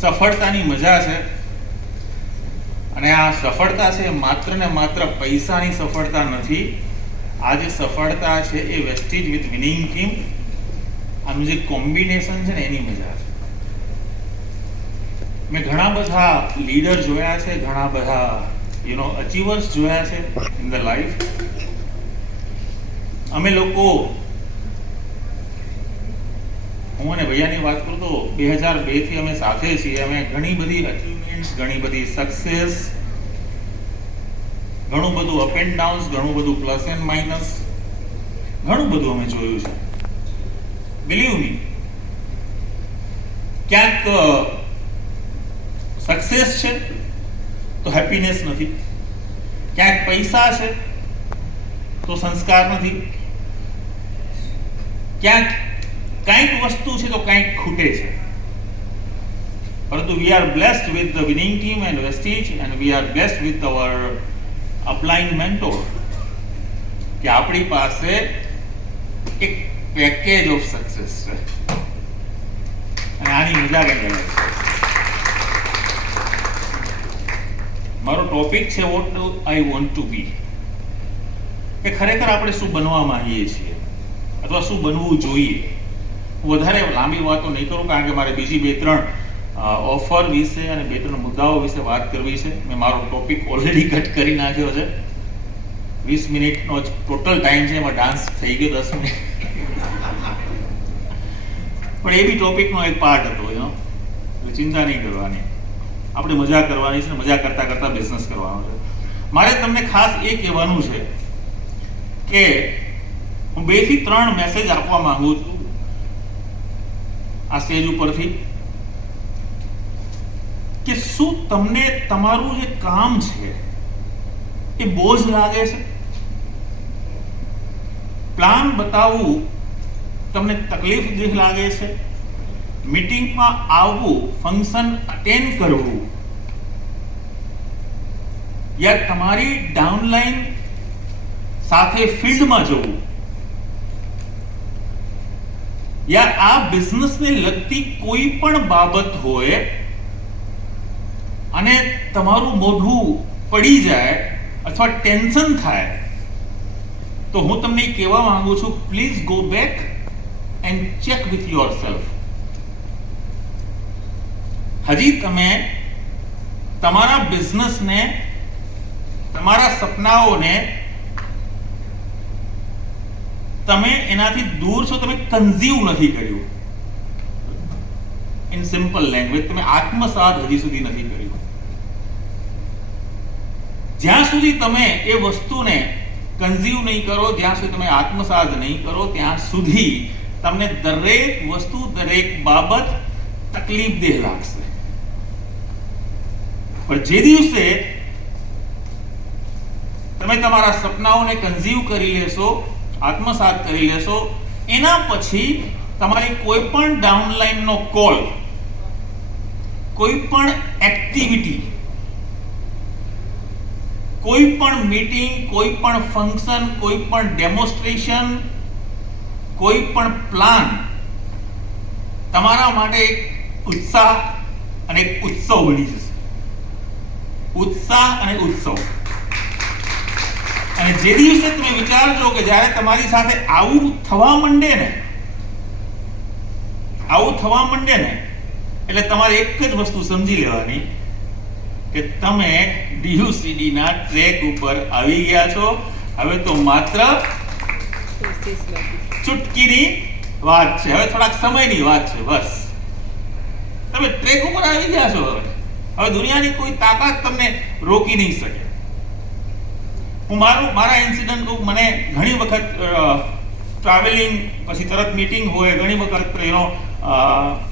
સફળતાની મજા છે, અને આ સફળતા છે માત્ર ને માત્ર પૈસાની સફળતા નથી. આ જે સફળતા છે એ વેસ્ટેજ વિથ વિનિંગ ટીમ, આનું જે કોમ્બિનેશન છે ને એની મજા છે. મેં ઘણા બધા લીડર જોયા છે, ઘણા બધા અચીવર્સ જોયા છે ઇન ધ લાઈફ. અમે લોકો, હું અને ભૈયાની વાત કરું તો 2002 થી અમે સાથે છીએ. અમે ઘણી બધી અચીવમેન્ટ્સ, ઘણી બધી સક્સેસ, ઘણું બધું અપ એન્ડ ડાઉન્સ, ઘણું બધું પ્લસ એન્ડ માઇનસ, ઘણું બધું અમે જોયું છે. બિલીવ મી, ક્યાંક સક્સેસ છે તો હેપીનેસ નથી, ક્યાંક પૈસા છે તો સંસ્કાર નથી, ક્યાંક કંઈક વસ્તુ છે તો કંઈક ખૂટે છે. પરંતુ we are blessed with the winning team and Vestige, and we are blessed with our upline mentor, કે આપણી પાસે એક પેકેજ ઓફ સક્સેસ છે, અને આની મજા કંઈક અલગ છે. મારો ટોપિક છે what do I want to be, કે ખરેખર આપણે શું બનવા માંગીએ છીએ અથવા શું બનવું જોઈએ. હું વધારે લાંબી વાતો નહીં કરું, કારણ કે મારે બીજી 2-3 ઓફર વિશે અને 2-3 મુદ્દાઓ વિશે વાત કરવી છે. મેં મારો ટોપિક ઓલરેડી કટ કરી નાખ્યો છે. 20 મિનિટનો જ ટોટલ ટાઈમ છે, એમાં ડાન્સ થઈ ગયો 10 મિનિટ, પણ એ બી ટોપિકનો એક પાર્ટ હતો. એટલે ચિંતા નહીં કરવાની, આપણે મજા કરવાની છે, મજા કરતા કરતા બિઝનેસ કરવાનો છે. મારે તમને ખાસ એ કહેવાનું છે કે હું 2 થી 3 મેસેજ આપવા માંગુ છું આ સ્ટેજ ઉપરથી, કે શું તમને તમારું જે કામ છે એ બોજ લાગે છે? પ્લાન બતાવવું તમને તકલીફદેહ લાગે છે? મીટિંગમાં આવવું, ફંક્શન અટેન્ડ કરવું, યા તમારી ડાઉનલાઈન સાથે ફિલ્ડમાં જવું, યા આ બિઝનેસને લગતી કોઈ પણ બાબત હોય અને તમારું મોઢું પડી જાય અથવા ટેન્શન થાય, તો હું તમને કહેવા માંગુ છું, please go back and check with yourself. હજી તમે તમારા બિઝનેસને, તમારા સપનાઓને તમે એનાથી દૂર છો, તમે કન્ઝ્યુમ નથી કર્યું. ઇન સિમ્પલ લેંગ્વેજ, તમે આત્મસાત હજી સુધી નથી કર્યું. જ્યાં સુધી તમે એ વસ્તુને કન્ઝ્યુમ નહીં કરો, જ્યાં સુધી તમે આત્મસાત નહીં કરો, ત્યાં સુધી તમને દરેક વસ્તુ, દરેક બાબત તકલીફદેહ લાગશે. પણ જે દિવસે તમે તમારા સપનાઓને કન્ઝ્યુમ કરી લેશો, આત્મસાત કરી લેશો, એના પછી તમારી કોઈ પણ ડાઉનલાઈનનો કોલ, કોઈ પણ એક્ટિવિટી, કોઈ પણ મીટિંગ, કોઈ પણ ફંક્શન, કોઈ પણ ડેમોન્સ્ટ્રેશન, કોઈ પણ પ્લાન તમારા માટે એક ઉત્સાહ અને એક ઉત્સવ બની જશે. ઉત્સાહ અને ઉત્સવ. અને જે દિવસે તમે વિચારજો કે જ્યારે તમારી સાથે આવું થવા માંડે ને, એટલે તમારે એક જ વસ્તુ સમજી લેવાની કે તમે DUCD ના ટ્રેક ઉપર આવી ગયા છો. હવે તો માત્ર ચૂટકીની વાત છે, હવે થોડાક સમયની વાત છે, બસ. તમે ટ્રેક ઉપર આવી ગયા છો. હવે દુનિયાની કોઈ તાકાત તમને રોકી નહીં શકે. હું મારા ઇન્સિડન્ટ કહું. મને ઘણી વખત ટ્રાવેલિંગ પછી તરત મીટિંગ હોય, ઘણી વખત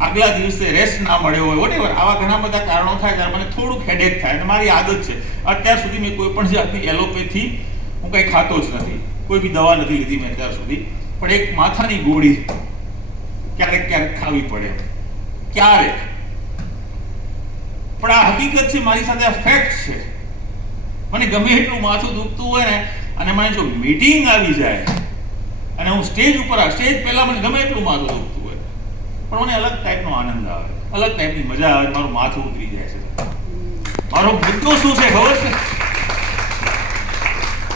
આગલા દિવસે રેસ્ટ ના મળ્યો હોય, વોટેવર, આવા ઘણા બધા કારણો થાય ત્યારે મને થોડુંક હેડેક થાય. અને મારી આદત છે, અત્યાર સુધી મેં કોઈ પણ જાતની એલોપેથી હું કંઈ ખાતો જ નથી, કોઈ બી દવા નથી લીધી મેં અત્યાર સુધી. પણ એક માથાની ગોળી ક્યારેક ક્યારેક ખાવી પડે, ક્યારેક. પણ આ હકીકત છે, મારી સાથે આ ફેક્ટ છે. મને ગમે એટલું માથું દુખતું હોય ને, અને મને જો મીટિંગ આવી જાય અને હું સ્ટેજ ઉપર સ્ટેજ પહેલા મને ગમે એટલું માથું દુખતું હોય, પણ મને અલગ ટાઈપનો આનંદ આવે, અલગ ટાઈપની મજા આવે, મારું માથું ઉતરી જાય છે. મારો મુદ્દો શું છે ખબર છે?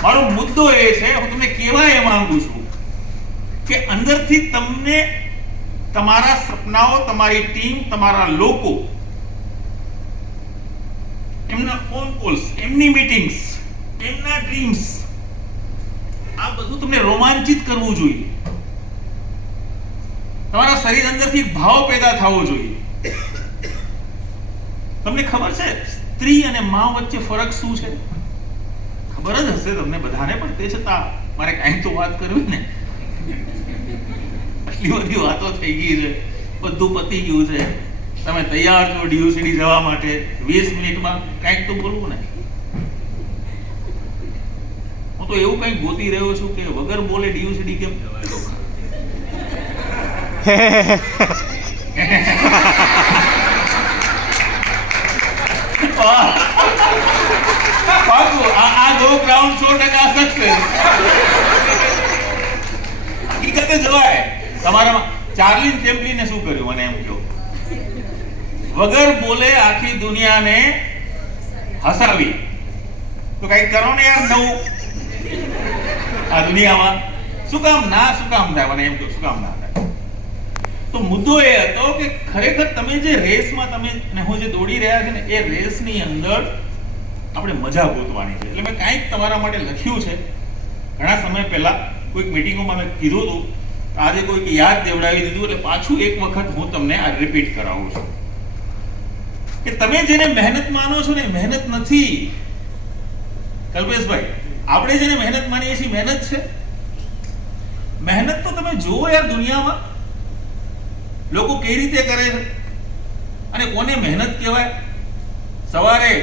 મારો મુદ્દો એ છે, હું તમને કહેવા એ માંગુ છું કે અંદરથી તમને તમારા સપનાઓ, તમારી ટીમ, તમારા લોકો, એમના ફોન કોલ્સ, એમની મીટિંગ્સ, એમના ડ્રીમ્સ, આ બધું તમને રોમાંચિત કરવું જોઈએ. તમારા શરીર અંદરથી ભાવ પેદા થવો જોઈએ. તમને ખબર છે સ્ત્રી અને માં વચ્ચે ફરક શું છે? ખબર જ હશે તમને બધાને, પણ તે છતાં મારે કાંઈ તો વાત કરવી ને. આટલી બધી વાતો થઈ ગઈ છે, બધું પતી ગયું છે, તમે તૈયાર છો ડીયુસીડી જવા માટે, 20 મિનિટમાં કાંઈક તો બોલવું ને. હું તો એવું કંઈક ગોતી રહ્યો છું કે વગર બોલે ડીયુસીડી કેમ જવાય. આ ગો ગ્રાઉન્ડ 100% સક્સેસ. હકીકતે જવાય. તમારામાં ચાર્લી ચેપ્લિને શું કર્યું મને એમ કહો? વગર બોલે આખી દુનિયાને હસાવી. તો કઈક કરો ને યાર નવું આ દુનિયામાં. શું કામ ના થાય મને એમ કહો, શું કામ ના થાય? તો મુદ્દો એ હતો કે ખરેખર તમે જે રેસમાં તમે અને હું જે દોડી રહ્યા છે ને, એ રેસની અંદર આપણે મજા ગોતવાની છે. એટલે મેં કાંઈક તમારા માટે લખ્યું છે. ઘણા સમય પહેલા કોઈક મીટિંગોમાં મેં કીધું હતું, આજે કોઈક યાદ દેવડાવી દીધું, એટલે પાછું એક વખત હું તમને આ રિપીટ કરાવું છું કે તમે જેને મહેનત માનો છો ને, મહેનત નથી. કલ્પેશભાઈ, આપણે જેને મહેનત માનીએ છીએ, મહેનત છે? મહેનત તો તમે જુઓ યાર દુનિયામાં લોકો કઈ રીતે કરે છે અને કોને મહેનત કહેવાય. સવારે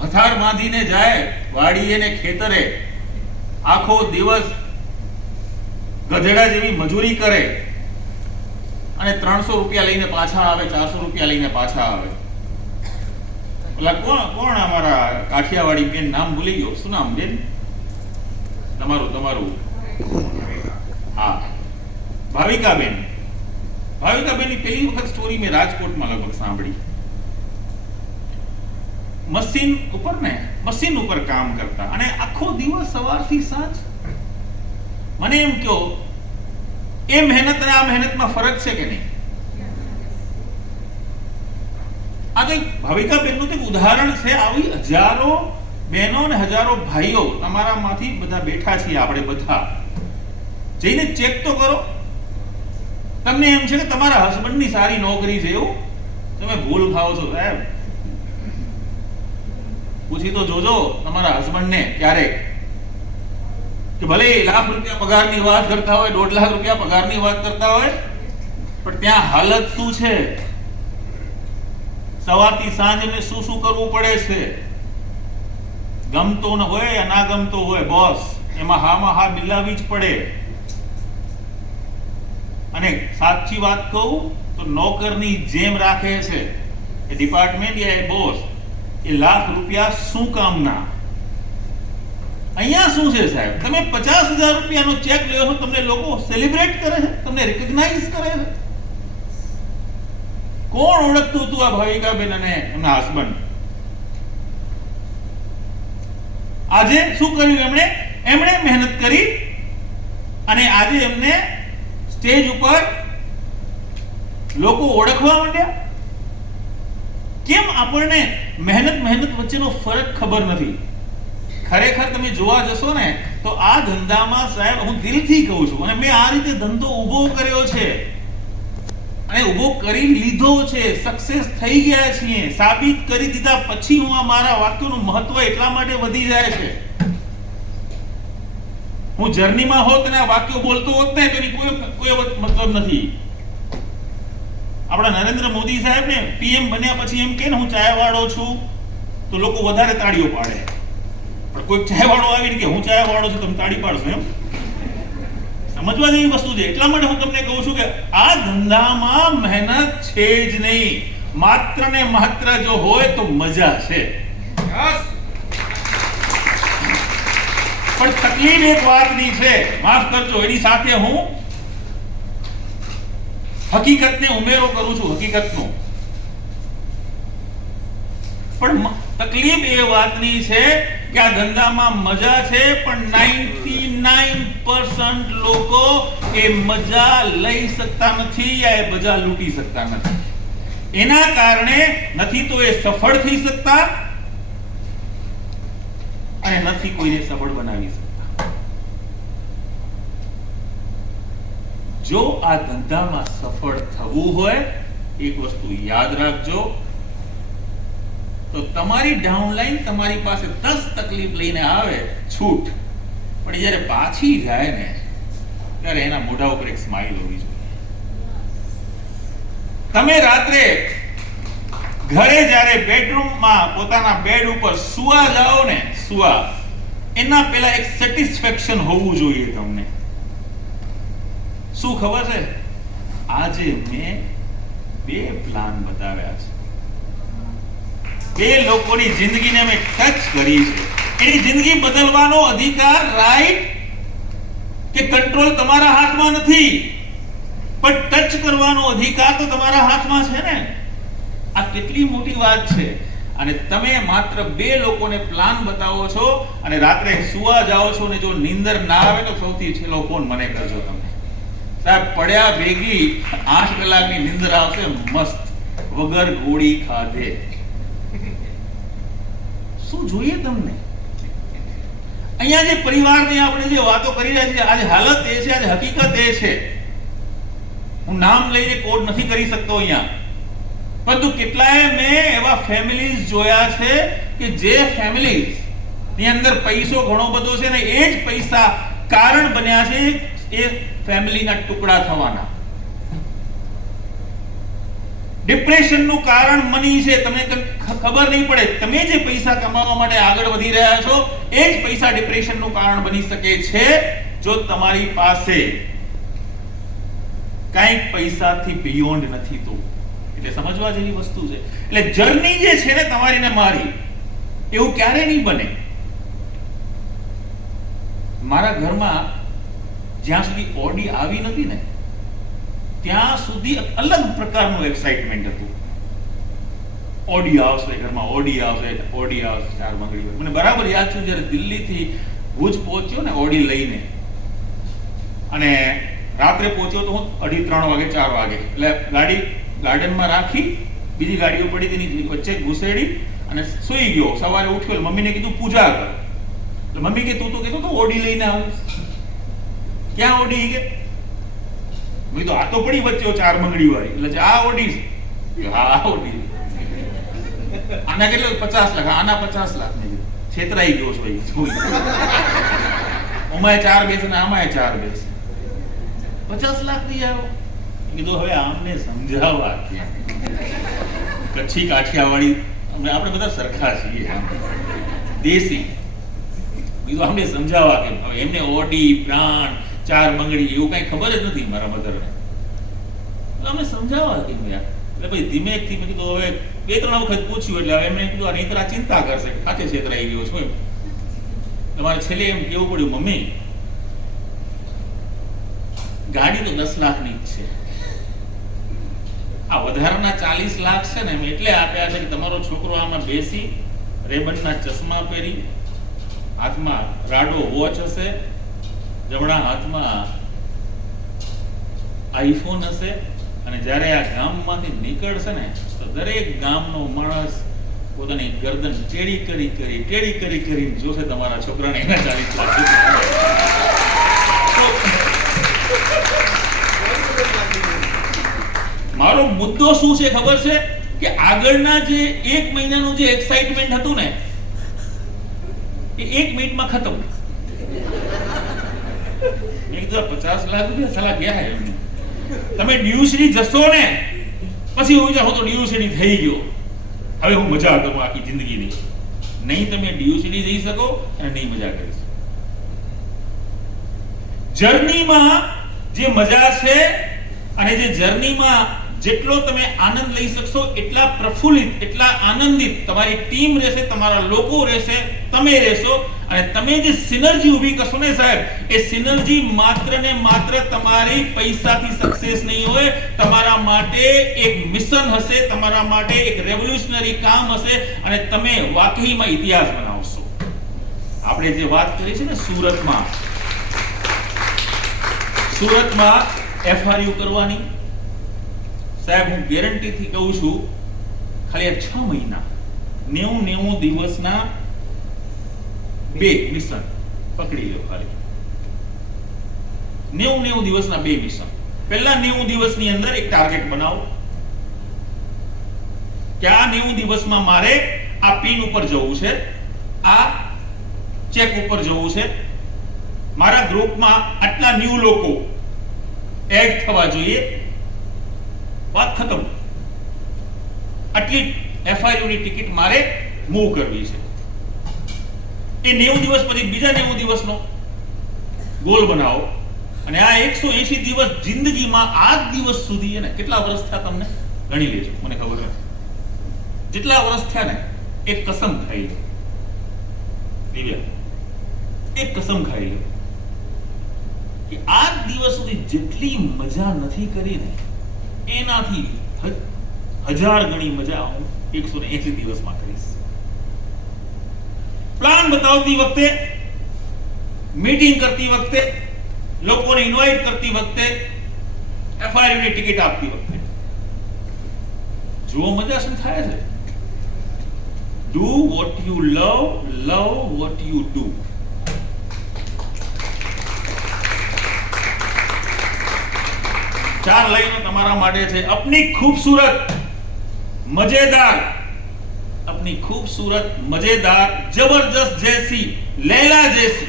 હથાર બાંધીને જાય વાડીએ ને ખેતરે, આખો દિવસ ગધેડા જેવી મજૂરી કરે અને 300 રૂપિયા લઈને પાછા આવે, 400 રૂપિયા લઈને પાછા આવે. ઓલા કોણ અમારા કાઠિયાવાડી બેન, નામ ભૂલી ગયો, શું નામ બેન તમારું? હા, ભાવિકાબેન. ભાવિકાબેનની પહેલી વખત સ્ટોરી મેં રાજકોટમાં લગભગ સાંભળી. મશીન ઉપર કામ કરતા અને આખો દિવસ સવારથી સાંજ. મને એમ કહો, એ મહેનત અને આ મહેનતમાં ફરક છે કે નહીં? આ તો ભાવિકાબેનનું તો એક ઉદાહરણ છે. આવી હજારો બહેનો અને હજારો ભાઈઓ તમારામાંથી બધા બેઠા છીએ, આપણે બધા જઈને ચેક તો કરો. તમને એમ છે કે તમારા હસબન્ડની સારી નોકરી છે એવું તમે ભૂલ ખાઓ છો સાહેબ. પૂછી તો જોજો તમારા હસબન્ડને ક્યારેક કે ભલે ₹1,00,000 પગારની વાત કરતા હોય, ₹1,50,000 પગારની વાત કરતા હોય, પણ ત્યાં હાલત શું છે? સવારથી સાંજ એમને શું કરવું પડે છે? ગમતો ન હોય યા ના ગમતો હોય, બોસ એમાં હા બિલાવી જ પડે. અને સાચી વાત કહું તો નોકરની જેમ રાખે છે એ ડિપાર્ટમેન્ટ યા એ બોસ. એ ₹1,00,000 શું કામના? અહીંયા શું છે સાહેબ? તમે ₹50,000 ચેક લ્યો છો, તમને લોકો સેલિબ્રેટ કરે છે, તમને રિકગ્નાઇઝ કરે છે. કોણ ઓળખતું હતું આ ભાવિકાબેન અને એમના હસબન્ડ? આજે શું કર્યું એમણે મહેનત કરી અને આજે એમને સ્ટેજ ઉપર લોકો ઓળખવા માંડ્યા. કેમ આપણને મહેનત વચ્ચેનો ફરક ખબર નથી? ખરેખર તમે જોવા જશો ને તો આ ધંધામાં સાહેબ, હું દિલથી કહું છું, અને મેં આ રીતે ધંધો ઊભો કર્યો છે અને ઊભો કરી લીધો છે, સક્સેસ થઈ ગયા છીએ, સાબિત કરી દીધા પછી હું આ મારા વાક્યોનું મહત્વ એટલા માટે વધી જાય છે. હું જર્નીમાં હોત ને આ વાક્યો બોલતો હોત ને તો કોઈ મતલબ નથી. આપણા નરેન્દ્ર મોદી સાહેબ ને પીએમ બન્યા પછી એમ કે ને હું ચાયવાળો છું તો લોકો વધારે તાળીઓ પાડે. પણ કોઈ ચાયવાળો આવીને કે હું ચાયવાળો છું, તમે તાળી પાડશો? એમ સમજવા જેવી વસ્તુ છે. એટલા માટે હું તમને કહું છું કે આ ધંધામાં મહેનત છે જ નહીં, માત્ર ને માત્ર જો હોય તો મજા છે. પણ તકલીફ એક વાતની છે, માફ કરજો, એની સાથે હું હકીકતને ઉમેરો કરું છું, હકીકતનો. પણ તકલીફ એ વાતની છે કે આ ધંધામાં મજા છે, પણ 99% લોકો એ મજા લઈ શકતા નથી યા એ મજા લૂંટી શકતા નથી. એના કારણે નથી તો એ સફળ થઈ શકતા અને નથી કોઈને સફળ બનાવી શકતા. જો આ ધંધામાં સફળ થવું હોય, એક વસ્તુ યાદ રાખજો, તો તમારી ડાઉનલાઈન તમારી પાસે 10 તકલીફ લઈને આવે છૂટ, પણ જ્યારે પાછી જાય ને ત્યારે એના મોઢા ઉપર એક સ્માઈલ હોવી જોઈએ. તમે રાત્રે ઘરે જ્યારે બેડરૂમમાં પોતાના બેડ ઉપર સુવા જાઓ ને, એના પહેલા એક સેટિસ્ફેક્શન હોવું જોઈએ તમને. શું ખબર છે? આજે મેં 2 પ્લાન બતાવ્યા છે. 2 લોકોની જિંદગીને મેં ટચ કરી છે. એની જિંદગી બદલવાનો અધિકાર, રાઈટ કે કંટ્રોલ તમારા હાથમાં નથી, પણ ટચ કરવાનો અધિકાર તો તમારા હાથમાં છે ને. આ કેટલી મોટી વાત છે. અને તમે માત્ર 2 લોકોને પ્લાન બતાવો છો અને રાત્રે સુવા જાઓ છો ને જો નીંદર ના આવે તો સૌથી છેલ્લો ફોન મને કરજો તમે. સાહેબ, પડ્યા ભેગી 8 કલાકની નીંદર આવશે મસ્ત, વગર ગોળી ખાધે. શું જોઈએ તમને? અહીંયા જે પરિવારની આપણે જે વાતો કરી રહ્યા છીએ, આજે હાલત એ છે, આજે હકીકત એ છે. હું નામ લઈને કોડ નથી કરી શકતો અહીંયા, પરંતુ કેટલાય મેં એવા ફેમિલીઝ જોયા છે કે જે ફેમિલીઝ ની અંદર પૈસો ઘણો બધો છે ને એ જ પૈસા કારણ બન્યા છે એ ફેમિલીના ટુકડા થવાના. ડિપ્રેશનનું કારણ મની છે. તમને ખબર નહીં પડે. તમે જે પૈસા કમાવા માટે આગળ વધી રહ્યા છો એ જ પૈસા ડિપ્રેશનનું કારણ બની શકે છે જો તમારી પાસે કંઈક પૈસાથી બિયોન્ડ નથી તો. એટલે સમજવા જેવી વસ્તુ છે. એટલે જર્ની જે છે ને તમારી ને મારી, એવું ક્યારે નહીં બને. મારા ઘરમાં જ્યાં સુધી ઓડી આવી નથી ને ત્યાં સુધી અલગ પ્રકારનું એક્સાઇટમેન્ટ હતું. ઓડી આવશે ઘરમાં, ઓડી આવશે, ઓડી આવશે, 4 બંગડી. મને બરાબર યાદ છે જ્યારે દિલ્હીથી ભુજ પહોંચ્યો ને ઓડી લઈને, અને રાત્રે પહોંચ્યો તો હું 2:30 વાગે 4 વાગે, એટલે ગાડી ગાર્ડનમાં રાખી, બીજી ગાડીઓ પડી તેની વચ્ચે ઘુસેડી અને સૂઈ ગયો. સવારે ઉઠ્યો, મમ્મીને કીધું પૂજા કર. એટલે મમ્મી કે તું તો કહેતો તો ઓડી લઈને આવીશ. ક્યાં ઓડી? કે મેં તો આ તો પડી વચ્ચે 4 બંગડી વાળી. એટલે આ ઓડી છે? હા, આ ઓડી. આના કેટલો? 50 લાખ. આના 50 લાખ. મેં કીધું છેતરાઈ ગયો છો. ઓમાય 4 બેસે ને આમાંય 4 બેસે. 50 લાખ નહીં આવ્યો. કીધું હવે આમને સમજાવવા કે કચ્છી કાઠિયાવાડી આપણે બધા સરખા છીએ, દેશી. કીધું આમને સમજાવવા કે એમને ઓડી, બ્રાન્ડ, 4 બંગડી એવું કઈ ખબર જ નથી મારા મધરને. અમને સમજાવવા કે યાર. એટલે પછી ધીમેથી મેં કીધું હવે 2-3 વખત પૂછ્યું એટલે હવે એમને કીધું નહીં તો આ ચિંતા કરશે, ખાતે છેતરાઈ ગયો છો. તમારે છેલ્લે એમ કેવું પડ્યું, મમ્મી ગાડી તો 10 લાખની જ છે, આ વધારાના 40 લાખ છે ને મેં એટલે આપ્યા છે કે તમારો છોકરો આમાં બેસી, રેબનના ચશ્મા પહેરી, હાથમાં રાડો વોચ હશે, જમણા હાથમાં આઈફોન હશે, અને જ્યારે આ ગામમાંથી નીકળશે ને તો દરેક ગામનો માણસ પોતાની ગરદન ટેડી કરી જોશે તમારા છોકરાને એના 40 લાખ. મારો મુદ્દો શું છે ખબર છે? કે આગળના જે 1 મહિનાનું જે એક્સાઇટમેન્ટ હતું ને એ 1 મિનિટમાં ખતમ. મેં કીધું 50 લાખ રૂપિયા સાલા ગયા હે એમને. તમે ડ્યુસરી જશો ને પછી હું જાઉં તો ડ્યુસરી થઈ ગયો, હવે હું મજા કરું આખી જિંદગીની. નહીં તમે ડ્યુસરી જઈ શકો અને નહીં મજા કરી શકો. જર્નીમાં જે મજા છે અને જે જર્નીમાં જેટલો તમે આનંદ લઈ શકશો એટલા પ્રફુલ્લિત, એટલા આનંદિત તમારી ટીમ રહેશે, તમારા લોકો રહેશે, તમે રહેશો. અને તમે જે સિનર્જી ઊભી કરશો ને સાહેબ, એ સિનર્જી માત્ર ને માત્ર તમારી પૈસાથી સક્સેસ નહીં હોય, તમારા માટે એક મિશન હશે, તમારા માટે એક રેવોલ્યુશનરી કામ હશે અને તમે વાકઈમાં ઇતિહાસ બનાવશો. આપણે જે વાત કરી છે ને સુરતમાં FRU કરવાની, સાહેબ હું ગેરંટીથી કહું છું, ખાલી 6 મહિના 90 દિવસના 2 મિશન પકડી લો. ખાલી 90 દિવસના 2 મિશન. પહેલા 90 દિવસની અંદર એક ટાર્ગેટ બનાવો કે આ 90 દિવસમાં મારે આ પિન ઉપર જવું છે, આ ચેક ઉપર જવું છે, મારા ગ્રુપમાં આટલા ન્યૂ લોકો એડ થવા જોઈએ, વાત ખતમ. આટલી FRU ની ટિકિટ મારે મૂવ કરવી છે. એ 90 દિવસ પછી બીજા 90 દિવસનો ગોલ બનાવો અને આ 180 દિવસ જિંદગીમાં આ દિવસ સુધી ને કેટલા વર્ષ થયા તમને ગણી લેજો, મને ખબર નથી. જેટલા વર્ષ થયા ને એક કસમ ખાઈ લો દિવ્યા, એક કસમ ખાઈ લો કે આ દિવસ સુધી જેટલી મજા નથી કરી ને એનાથી 1000 ગણી મજા હું 180 દિવસમાં કરીશ. પ્લાન બતાવતી વખતે, મીટિંગ કરતી વખતે, લોકોને ઇન્વાઇટ કરતી વખતે, FRU ની ટિકિટ આપતી વખતે જો મજા શું થાય છે. Do what you love, love what you do. ચાર લાઈનો તમારા માટે છે. अपनी खूबसूरत मजेदार, अपनी खूबसूरत मजेदार जबरदस्त जैसी लैला जैसी,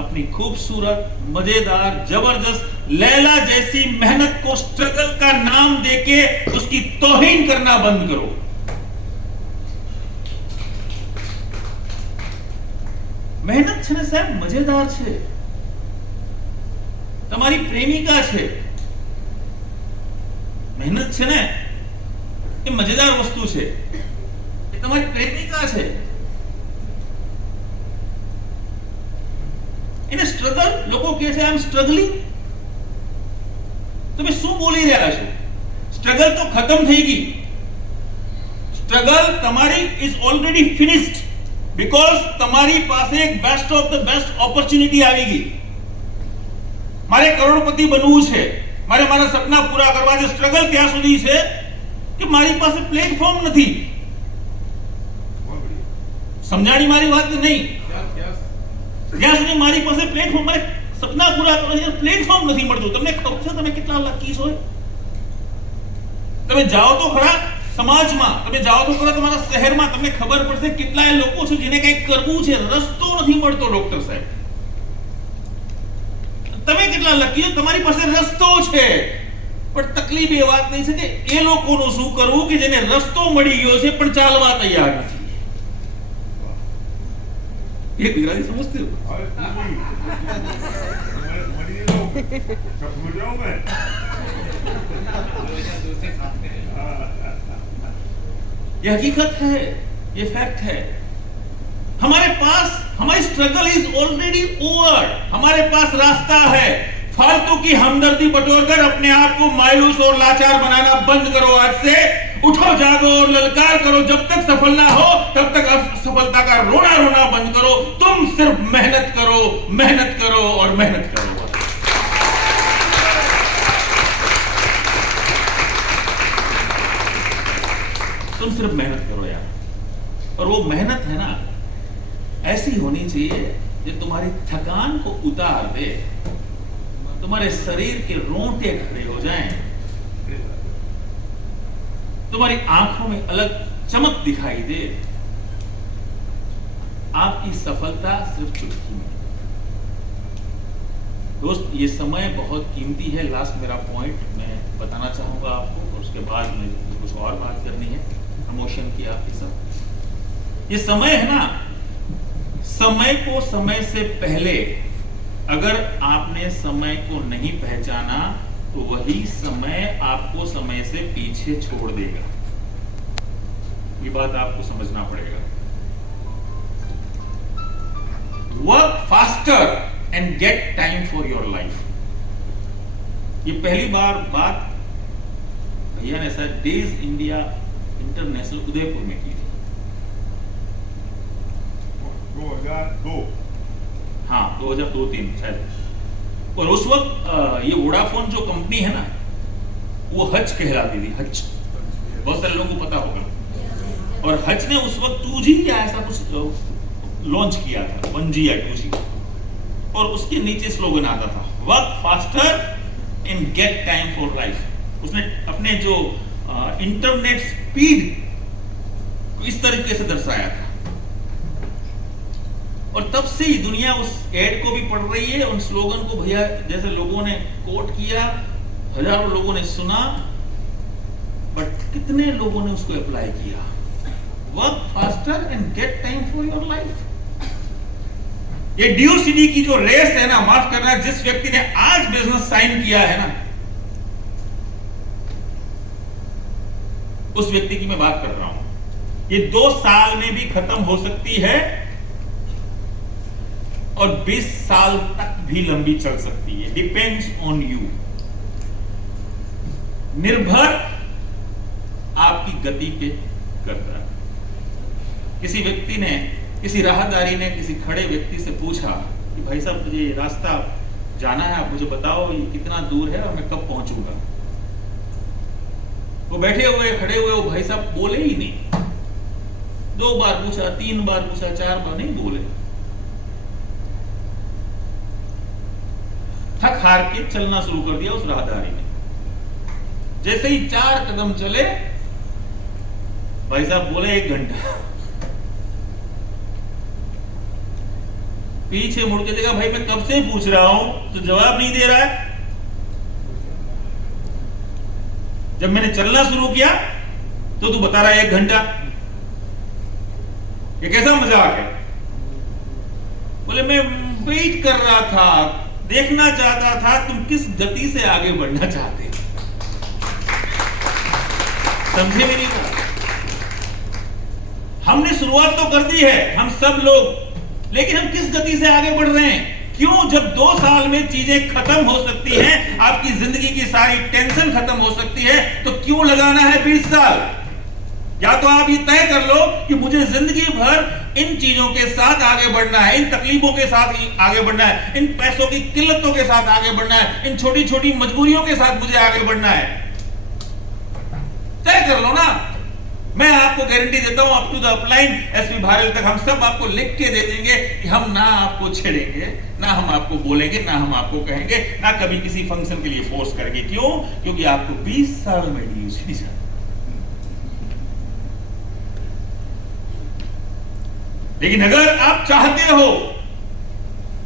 अपनी खूबसूरत मजेदार जबरदस्त लैला जैसी मेहनत को स्ट्रगल का नाम देके उसकी तौहीन करना बंद करो. મહેનત છે ને સાહેબ મજેદાર છે. તમારી પ્રેમિકા છે, મહેનત છે ને એ મજેદાર વસ્તુ છે. એ તમારી પ્રેમિકા છે, એને સ્ટ્રગલ, લોકો કહે છે આઈ એમ સ્ટ્રગલિંગ. તમે શું બોલી રહ્યા છો? સ્ટ્રગલ તો ખતમ થઈ ગઈ. સ્ટ્રગલ તમારી ઇઝ ઓલરેડી ફિનિશ્ડ, બીકોઝ તમારી પાસે એક best of the best opportunity આવી ગઈ. મારે કરોડપતિ બનવું છે, મારે મારા સપના પૂરા કરવા છે. સ્ટ્રગલ ત્યાં સુધી છે કે મારી પાસે પ્લેટફોર્મ નથી. સમજાણી મારી વાત નહીં? જ્યાં સુધી મારી પાસે પ્લેટફોર્મ, મારે સપના પૂરા કરવા છે, પ્લેટફોર્મ નથી મળતું. તમને ખબર છે તમે કેટલા લકી છો? તમે જાઓ તો ખરા સમાજમાં, તમે જાઓ તો ખરા તમારા શહેરમાં, તમને ખબર પડશે કેટલાય લોકો છે જેને કંઈક કરવું છે, રસ્તો નથી મળતો. ડોક્ટર સાહેબ, તમે કેટલા લકી છો, તમારી પાસે રસ્તો છે. પણ તકલીફ એ વાત નહીં છે કે એ લોકોનું શું કરવું કે જેને રસ્તો મળી ગયો છે પણ ચાલવા તૈયાર નથી. એ ગુજરાતી સમજते हो? ये हकीकत है, ये फैक्ट है. हमारे पास, हमारी स्ट्रगल इज ऑलरेडी ओवर. हमारे पास रास्ता है. फालतू की हमदर्दी बटोरकर अपने आप को मायूस और लाचार बनाना बंद करो. आज से उठो, जागो और ललकार करो. जब तक सफल ना हो तब तक असफलता का रोना रोना बंद करो. तुम सिर्फ मेहनत करो, मेहनत करो और मेहनत करो. तुम सिर्फ मेहनत करो यार. और वो मेहनत है ना ऐसी होनी चाहिए जो तुम्हारी थकान को उतार दे, तुम्हारे शरीर के रोंगटे खड़े हो जाएं, तुम्हारी आंखों में अलग चमक दिखाई दे. आपकी सफलता सिर्फ चुटकी में. दोस्त, ये समय बहुत कीमती है. लास्ट मेरा पॉइंट मैं बताना चाहूंगा आपको, और उसके बाद में कुछ और बात करनी है प्रमोशन की आपके साथ. ये समय है ना, समय को समय से पहले अगर आपने समय को नहीं पहचाना तो वही समय आपको समय से पीछे छोड़ देगा. ये बात आपको समझना पड़ेगा. Work faster and get time for your life. ये पहली बार बात भैया ने शायद डेज इंडिया इंटरनेशनल उदयपुर में की थी। 2002। हाँ 2002-03 शायद। और उस वक्त ये वोडाफोन जो कंपनी है ना, वो हच कहलाती थी, हच। बहुत सारे लोगों को पता होगा। और हच ने उस वक्त 2G या ऐसा कुछ लॉन्च किया था, 1G या 2G। और उसके नीचे स्लोगन आता था, work faster and get time for life. उसने अपने जो इंटरनेट स्पीड को इस तरीके से दर्शाया था। और तब से ही दुनिया उस एड को भी पढ़ रही है, उन स्लोगन को भैया जैसे लोगों ने कोट किया, हजारों लोगों ने सुना, बट कितने लोगों ने उसको अप्लाई किया? Work faster and get time for your life. ये ड्यू सिटी की जो रेस है ना, माफ करना, जिस व्यक्ति ने आज बिजनेस साइन किया है ना, उस व्यक्ति की मैं बात कर रहा हूं। ये 2 साल में भी खत्म हो सकती है और 20 साल तक भी लंबी चल सकती है। Depends on you. निर्भर आपकी गति पे करता है। किसी व्यक्ति ने, किसी राहदारी ने किसी खड़े व्यक्ति से पूछा कि भाई साहब मुझे रास्ता जाना है, आप मुझे बताओ ये कितना दूर है और मैं कब पहुंचूंगा। वो बैठे हुए खड़े हुए वो भाई साहब बोले ही नहीं। 2 बार पूछा, 3 बार पूछा, 4 बार नहीं बोले। थक हार के चलना शुरू कर दिया उस राहदारी ने। जैसे ही 4 कदम चले, भाई साहब बोले 1 घंटा। पीछे मुड़ के देखा, भाई मैं कब से पूछ रहा हूं तो जवाब नहीं दे रहा है। जब मैंने चलना शुरू किया तो तू बता रहा है 1 घंटा। ये कैसा मजाक है? बोले मैं वेट कर रहा था, देखना चाहता था तुम किस गति से आगे बढ़ना चाहते। समझे मेरी बात? हमने शुरुआत तो कर दी है हम सब लोग, लेकिन हम किस गति से आगे बढ़ रहे हैं? क्यों? जब 2 साल में चीजें खत्म हो सकती हैं, आपकी जिंदगी की सारी टेंशन खत्म हो सकती है, तो क्यों लगाना है 20 साल? या तो आप ये तय कर लो कि मुझे जिंदगी भर इन चीजों के साथ आगे बढ़ना है, इन तकलीफों के साथ आगे बढ़ना है, इन पैसों की किल्लतों के साथ आगे बढ़ना है, इन छोटी छोटी मजबूरियों के साथ मुझे आगे बढ़ना है। तय कर लो ना। मैं आपको गारंटी देता हूं, up to the upline SP Bharat तक हम सब आपको लिख के दे देंगे कि हम ना आपको छेड़ेंगे, ना हम आपको बोलेंगे, ना हम आपको कहेंगे, ना कभी किसी फंक्शन के लिए फोर्स करेंगे। क्यों? क्योंकि आपको 20 साल में डी। लेकिन अगर आप चाहते हो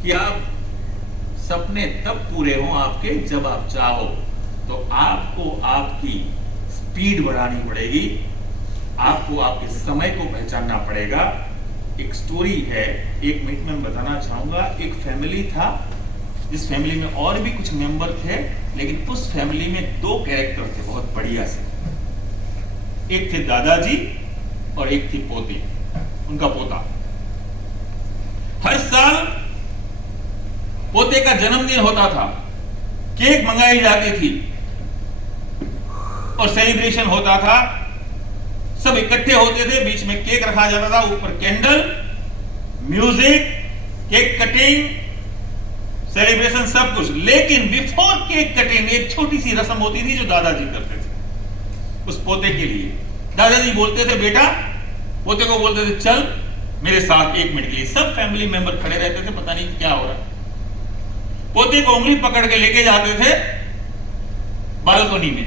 कि आप सपने तब पूरे हों आपके जब आप चाहो, तो आपको आपकी स्पीड बढ़ानी पड़ेगी, आपको आपके समय को पहचानना पड़ेगा। एक स्टोरी है, 1 मिनट में बताना चाहूंगा। एक फैमिली था, जिस फैमिली में और भी कुछ मेंबर थे, लेकिन उस फैमिली में 2 कैरेक्टर थे बहुत बढ़िया से। एक थे दादाजी और एक थी पोती, उनका पोता। हर साल पोते का जन्मदिन होता था, केक मंगाई जाती थी और सेलिब्रेशन होता था। सब इकट्ठे होते थे, बीच में केक रखा जाता था, ऊपर candle, music, cake cutting, celebration, सब कुछ। लेकिन बिफोर केक कटिंग एक छोटी सी रस्म होती थी जो दादाजी करते थे उस पोते के लिए। दादाजी बोलते थे बेटा, पोते को बोलते थे चल मेरे साथ 1 मिनट के लिए। सब फैमिली मेंबर खड़े रहते थे, पता नहीं क्या हो रहा है। पोते को उंगली पकड़ के लेके जाते थे बालकनी में।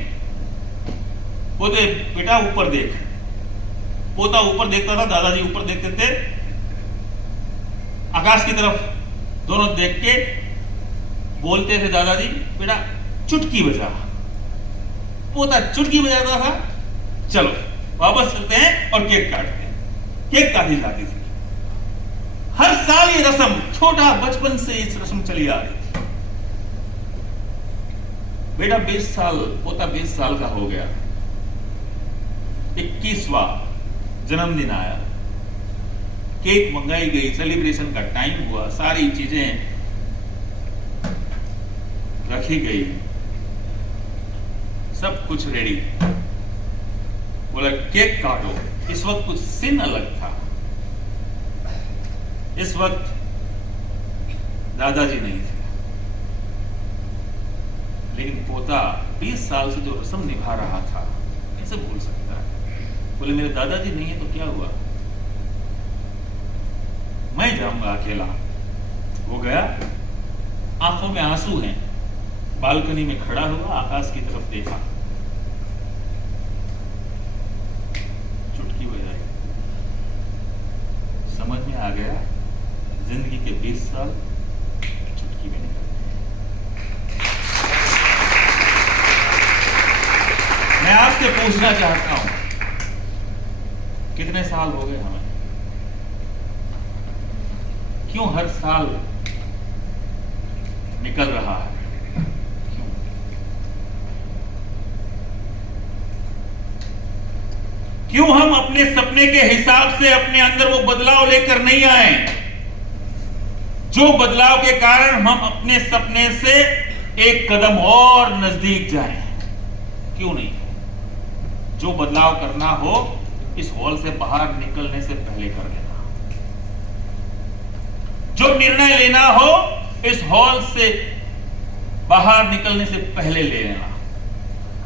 पोते बेटा ऊपर देख। पोता ऊपर देखता था, दादाजी ऊपर देखते थे, आकाश की तरफ दोनों देख के बोलते थे दादाजी बेटा चुटकी बजा। पोता चुटकी बजाता था, चलो वापस चलते हैं और केक काटते हैं। केक काटी जाती थी। हर साल ये रस्म, छोटा बचपन से इस रस्म चली आ रही थी। बेटा 20 साल, पोता 20 साल का हो गया, 21वां जन्मदिन आया। केक मंगाई गई, सेलिब्रेशन का टाइम हुआ, सारी चीजें रखी गई, सब कुछ रेडी। बोला केक काटो। इस वक्त कुछ सीन अलग था। इस वक्त दादाजी नहीं थे, लेकिन पोता 20 साल से जो रस्म निभा रहा था कैसे भूल सकता है। बोले मेरे दादाजी नहीं है तो क्या हुआ, मैं जाऊंगा अकेला। वो गया, आंखों में आंसू हैं, बालकनी में खड़ा हुआ, आकाश की तरफ देखा, चुटकी बजाई, समझ में आ गया जिंदगी के 20 साल चुटकी में निकल गए। मैं आपसे पूछना चाहता हूं, कितने साल हो गए हमें? क्यों हर साल निकल रहा है? क्यों? क्यों हम अपने सपने के हिसाब से अपने अंदर वो बदलाव लेकर नहीं आए, जो बदलाव के कारण हम अपने सपने से एक कदम और नजदीक जाएं? क्यों नहीं? जो बदलाव करना हो इस हॉल से बाहर निकलने से पहले कर लेना। जो निर्णय लेना हो इस हॉल से बाहर निकलने से पहले ले लेना।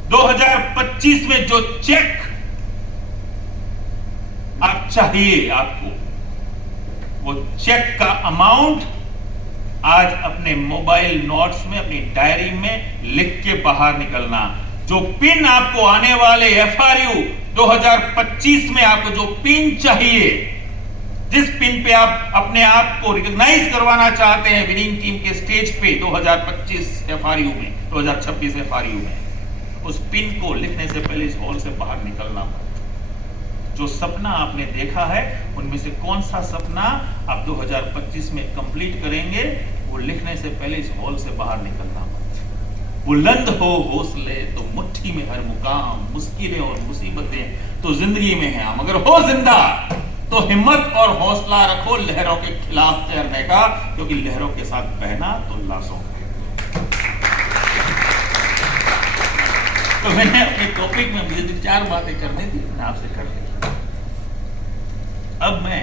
2025 में जो चेक आप चाहिए आपको, वो चेक का अमाउंट आज अपने मोबाइल नोट्स में, अपनी डायरी में लिख के बाहर निकलना। जो पिन आपको आने वाले FRU 2025 में आपको जो पिन चाहिए, जिस पिन पे आप अपने आप को रिकॉग्नाइज करवाना चाहते हैं विनिंग टीम के स्टेज पे 2025 FRU में, 2026 FRU में, उस पिन को लिखने से पहले इस हॉल से बाहर निकलना। जो सपना आपने देखा है उनमें से कौन सा सपना आप 2025 में कंप्लीट करेंगे, वो लिखने से पहले इस हॉल से बाहर निकलना मत। बुलंद हो हौसले तो मुट्ठी में हर मुकाम, मुश्किलें और मुसीबतें तो जिंदगी में हैं, मगर हो जिंदा तो हिम्मत और हौसला रखो लहरों के खिलाफ तैरने का, क्योंकि लहरों के साथ बहना तो लाशों का। तो मैंने अपने टॉपिक में मुझे 4 बातें करनी थी, मैंने आपसे कर दी। अब मैं